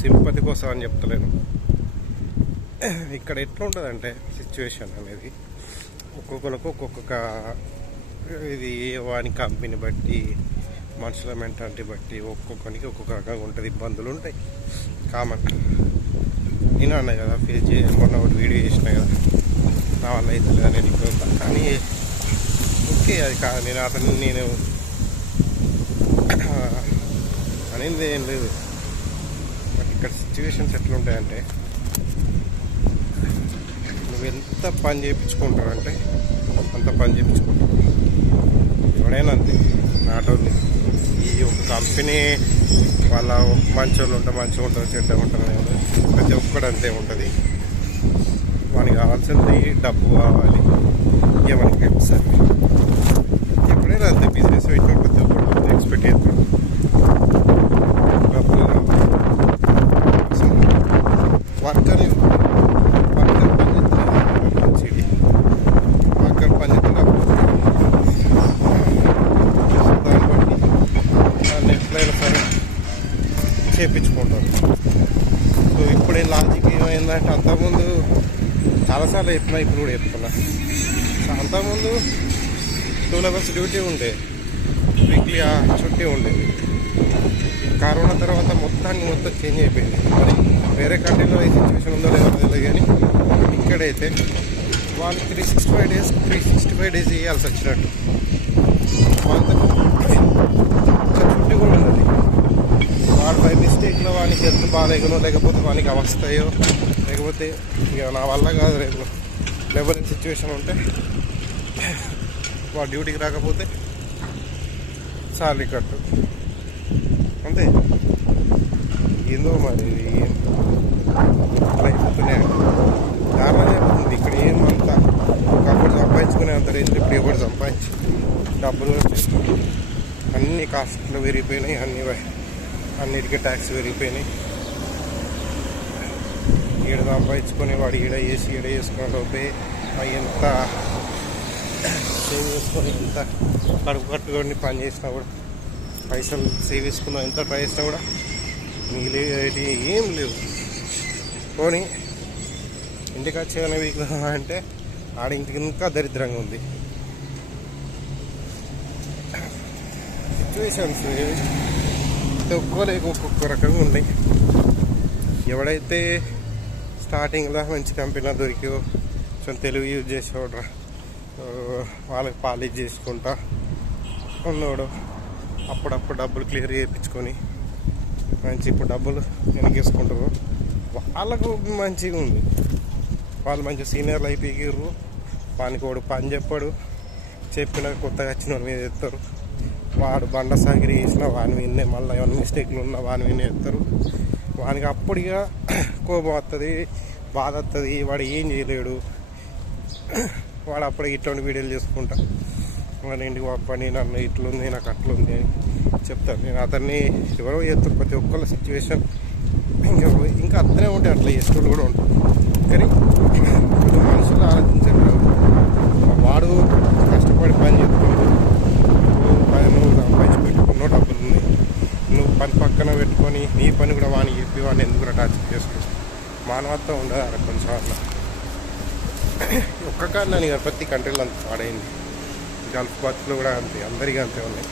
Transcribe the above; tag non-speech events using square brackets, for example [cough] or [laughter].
Sympathy కోసం అని చెప్తలేను. ఇక్కడ ఎట్లా ఉంటుందంటే సిచ్యువేషన్ అనేది ఒక్కొక్కరికి ఒక్కొక్క ఇది వాని కంపెనీ బట్టి మనుషుల మెంటాలిటీ బట్టి ఒక్కొక్కరికి ఒక్కొక్క రకంగా ఉంటుంది ఇబ్బందులు ఉంటాయి. కామన్. నేను అన్నా కదా ఫేస్ చే మొన్న ఒకటి వీడియో చేసిన కదా నా వల్ల అయితే లేదా నేను ఇప్పుడు కానీ ఓకే అది కాదు నేను అతను నేను [coughs] అనేది ఏం లేదు. ఇక్కడ సిచ్యువేషన్స్ ఎట్లుంటాయంటే నువ్వు ఎంత పని చేయించుకుంటారంటే అంత పని చేయించుకుంటావు. ఎవడైనా అంతే నాట్ ఓన్లీ ఈ ఒక కంపెనీ వాళ్ళ మంచి వాళ్ళు ఉంటే మంచిగా ఉంటారు చెడ్డ ఉంటారు ప్రతి ఒక్కడు అంతే ఉంటుంది. వానికి కావాల్సింది డబ్బు కావాలి. ఇక మనకి ఎప్పుడైనా అంతే బిజినెస్ పెట్టిన ప్రతి ఒక్కడు ఎక్స్పెక్ట్ చేస్తాడు డబ్బులు కావాలి అసలు వర్కర్ వర్కర్ పని చేస్తే మంచిది వర్కర్ పని చేస్తే డబ్బులు దాన్ని బట్టి దాన్ని ఎట్లయినా సరే చేయించుకుంటారు సో ఇప్పుడే లాజిక్ ఏమైందంటే అంతకుముందు చాలాసార్లు చెప్పినా ఇప్పుడు కూడా చెప్తున్నా. సో అంతకుముందు టూ లెవెల్స్ డ్యూటీ ఉండే. వీక్లీ షూటీ ఉండేది కరోనా తర్వాత మొత్తానికి మొత్తం చేంజ్ అయిపోయింది. మరి వేరే కంట్రీలో ఏ సిచ్యువేషన్ ఉందో లేదో తెలియదు కానీ ఇక్కడైతే వాళ్ళు three sixty five days three sixty five days చేయాల్సి వచ్చినట్టు. వాళ్ళతో చుట్టూ కూడా ఉన్నది వానికి బాగాలేకనో లేకపోతే వానికి అవస్థయో లేకపోతే ఇక నా వల్ల కాదు రేపు. లెవెల్ సిచ్యువేషన్ ఉంటే వాడు డ్యూటీకి రాకపోతే సాలరీ కట్టు. అంతే. ఏందో మరి అలా అయిపోతున్నాయి దారుణంగా అయిపోతుంది ఇక్కడ ఏమంతా ఒకప్పుడు సంపాదించుకునే అంత రేంజ్ ఇప్పుడు ఎవరు సంపాదించి డబ్బులు వచ్చేసి అన్ని కాస్ట్లు పెరిగిపోయినాయి అన్ని అన్నిటికీ ట్యాక్స్ పెరిగిపోయినాయి. ఈడ సంపాదించుకొని వాడు ఈడ వేసి ఈడ వేసుకుని లోపే ఎంత సేవ్ చేసుకొని ఎంత కడుపు కట్టుకొని పని చేసినా కూడా పైసలు సేవ్ చేసుకున్నా ఎంత ట్రై చేసినా కూడా మిగిలి ఏం లేవు. పోనీ ఇంటికి వచ్చేగానే వీక్ అంటే ఆడ ఇంటికి ఇంకా దరిద్రంగా ఉంది. సిచ్యువేషన్స్ ఒక్కోలేక ఒక్కొక్క రకంగా ఉన్నాయి. ఎవడైతే స్టార్టింగ్లో మంచి కంపెనీ దొరికి కొంచెం తెలుగు యూజ్ చేసేవాడు వాళ్ళకి పాలిష్ చేసుకుంటా ఉన్నాడు అప్పుడప్పుడు డబ్బులు క్లియర్ చేయించుకొని మంచి ఇప్పుడు డబ్బులు వెనకేసుకుంటారు. వాళ్ళకు మంచిగా ఉంది. వాళ్ళు మంచి సీనియర్లు అయిపోయారు వానికి వాడు పని చెప్పాడు. చెప్పిన కొత్తగా వచ్చిన వాళ్ళ మీద ఎత్తారు వాడు బండ సాగిరి చేసిన వాని విన్నే మళ్ళీ ఏమైనా మిస్టేక్లు ఉన్నా వాని మీద ఎత్తారు వానికి అప్పుడిగా [clears throat] కోపం వస్తుంది బాధ వస్తుంది వాడు ఏం చేయలేడు. [clears throat] వాడు అప్పుడు ఇట్లాంటి వీడియోలు చేసుకుంటా. మన ఇంటికి పని నన్ను ఇట్లుంది నాకు అట్లుంది అని చెప్తాను నేను అతన్ని ఎవరో చేస్తారు ప్రతి ఒక్కళ్ళ సిచ్యువేషన్ ఇంకా ఇంకా అతనే ఉంటాయి అట్లా చేసేవాళ్ళు కూడా ఉంటారు కానీ మనుషులు ఆలోచించండి కదా. వాడు కష్టపడి పని చేస్తున్నాడు నువ్వు పని నువ్వు సంపాదించి పెట్టుకున్నావు డబ్బులు ఉన్నాయి నువ్వు పని పక్కన పెట్టుకొని నీ పని కూడా వాని చెప్పి వాడిని ఎందుకు అటాచ్ చేసుకో మానవత్వం ఉండదు అక్కడ కొన్నిసార్లు. ఒక్క కారణాన్ని కాదు, ప్రతి కంట్రీలో అంత పాడైంది. గల్ఫ్ బాత్లో కూడా అంతే అందరికీ అంతే ఉన్నాయి.